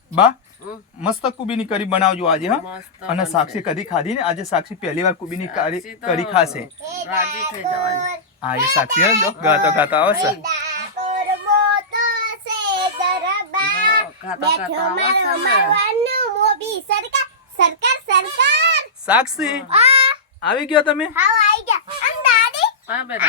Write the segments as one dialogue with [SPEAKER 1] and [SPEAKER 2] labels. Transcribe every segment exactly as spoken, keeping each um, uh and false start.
[SPEAKER 1] બા મસ્ત કુબીની કરી બનાવજો આજે હા અને સાક્ષી કદી ખાધી ને આજે સાક્ષી પહેલી વાર કુબીની કરી કરી ખાશે
[SPEAKER 2] રાજી થઈ જવાની
[SPEAKER 1] હા એ સાક્ષી હે જો ગાતો ગાતો આવશે સાક્ષી આવી ગયો તમે
[SPEAKER 2] હા બેટા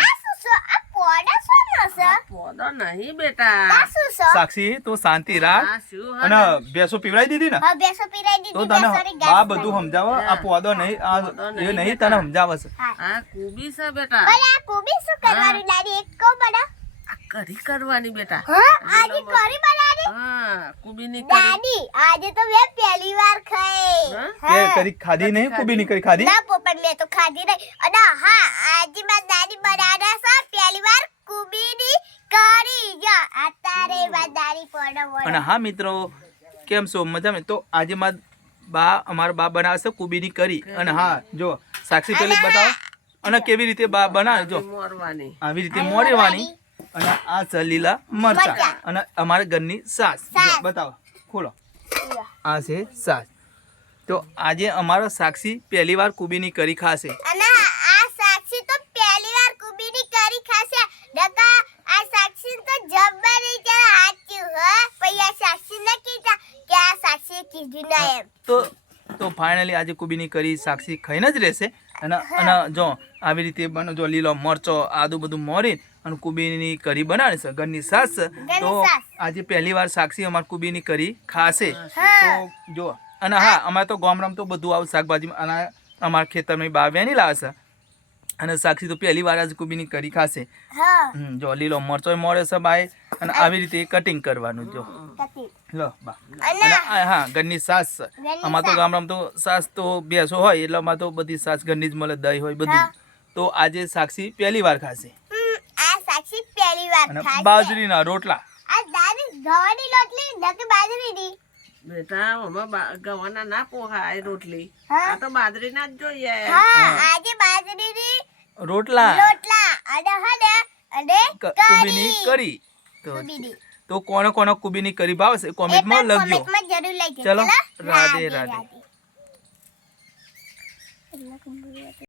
[SPEAKER 2] પોદો નહીં બેટા
[SPEAKER 1] સાક્ષી તો શાંતિ રાખ
[SPEAKER 2] આ શું
[SPEAKER 1] અને ભેંસો પીવડાવી દીધી ને
[SPEAKER 3] હા બેસો પીરાઈ દીધી
[SPEAKER 1] તો તને
[SPEAKER 3] બેસોરી
[SPEAKER 1] બા
[SPEAKER 3] ગાય
[SPEAKER 1] બધું સમજાવો આ પોદો નહીં આ એ નહીં તને સમજાવે છે
[SPEAKER 2] આ કુબી છે બેટા
[SPEAKER 3] પણ આ કોબી શું કરવાનું દાદી એક કહો બડા
[SPEAKER 2] આ કરી કરવાની બેટા
[SPEAKER 3] હા આજે કરી બનાવી
[SPEAKER 2] હા કુબીની કરી
[SPEAKER 3] દાદી આજે તો મેં પહેલી વાર ખાઈ
[SPEAKER 2] હા?
[SPEAKER 1] કે કરી ખાધી નહીં કુબીની કરી ખાધી
[SPEAKER 3] ના પોપટ મેં તો ખાધી નહીં અને હા આજે મારી દાદી બનાવના છે પહેલી વાર કુબીની કરી જો અત્યારે મારી દાદી પડો
[SPEAKER 1] અને હા મિત્રો કેમ છો મજામાં તો આજે માર બા અમારા બા બનાવશે કુબીની કરી અને હા જો સાક્ષી પેલી બતાવો અને કેવી રીતે બા બનાવે જો
[SPEAKER 2] મોરવાની
[SPEAKER 1] આવી રીતે મોરેવાની અને આ છે લીલા મરચા અને અમારા ઘરની સાસ જો બતાવો ખોલો આ છે સાસ તો આજે અમારો સાક્ષી પહેલી વાર કુબીની કરી ખાશે
[SPEAKER 3] અને આ સાક્ષી તો પહેલી વાર કુબીની કરી ખાશે ડકા આ સાક્ષી તો જબરી છે હાચું હ પૈયા સાક્ષી ન કીધા કે આ સાક્ષી કીધું ના એમ
[SPEAKER 1] તો તો ફાઇનલી આજે કુબીની કરી સાક્ષી ખાઈને જ રહેશે અને અને જો આવી રીતે બનો જો લીલો મરચો આદુ બધું મોરી અને કુબીની કરી બનાવે છે ઘરની સાસ છે. તો
[SPEAKER 3] સાસ.
[SPEAKER 1] આજે પહેલી વાર સાક્ષી અમાર કુબીની કરી ખાશે તો જો અને હા અમારે તો ગામડામાં તો બધું આવું શાકભાજી અને અમારા ખેતરમાં બા વેણી લાવે છે અને સાક્ષી તો પહેલી વાર આજે કુબીની કરી ખાશે
[SPEAKER 3] હા
[SPEAKER 1] હમ, જો લીલો મરચો મોરે છે બાય અને આવી રીતે કટિંગ કરવાનું જો
[SPEAKER 3] કતી
[SPEAKER 1] લો બા
[SPEAKER 3] અને
[SPEAKER 1] અને આ હા ઘરની સાસ છે.
[SPEAKER 3] ઘરની
[SPEAKER 1] અમાર તો ગામડામાં તો સાસ તો ભેંસો હોય એટલે અમાર તો બધી સાસ ઘરની જ મળે દહીં હોય બધું
[SPEAKER 3] હા.
[SPEAKER 1] તો આજે સાક્ષી પહેલી વાર ખાશે
[SPEAKER 3] હમ, આ સાક્ષી પહેલી વાર
[SPEAKER 1] અને
[SPEAKER 3] ખાશે
[SPEAKER 1] બાજરીના રોટલા
[SPEAKER 3] આ દાદી ગવાની રોટલી નકે બાજરીની
[SPEAKER 2] બેટા આમાં ગવાના ના પોહાય રોટલી
[SPEAKER 3] હા?
[SPEAKER 2] આ તો બાજરીના જ જોઈએ
[SPEAKER 3] હા આજે બાજરીની
[SPEAKER 1] રોટલા
[SPEAKER 3] રોટલા અને હને અને
[SPEAKER 1] ક- કુબીની કરી તો
[SPEAKER 3] કુબીની
[SPEAKER 1] તો કોને કોને કુબીની કરી ભાવશે
[SPEAKER 3] એ
[SPEAKER 1] કોમેન્ટમાં
[SPEAKER 3] પણ
[SPEAKER 1] લખજો
[SPEAKER 3] કોમેન્ટમાં જરૂર લખજો
[SPEAKER 1] ચલો,
[SPEAKER 3] ચલો
[SPEAKER 1] રાધે રાધે.
[SPEAKER 3] રાધે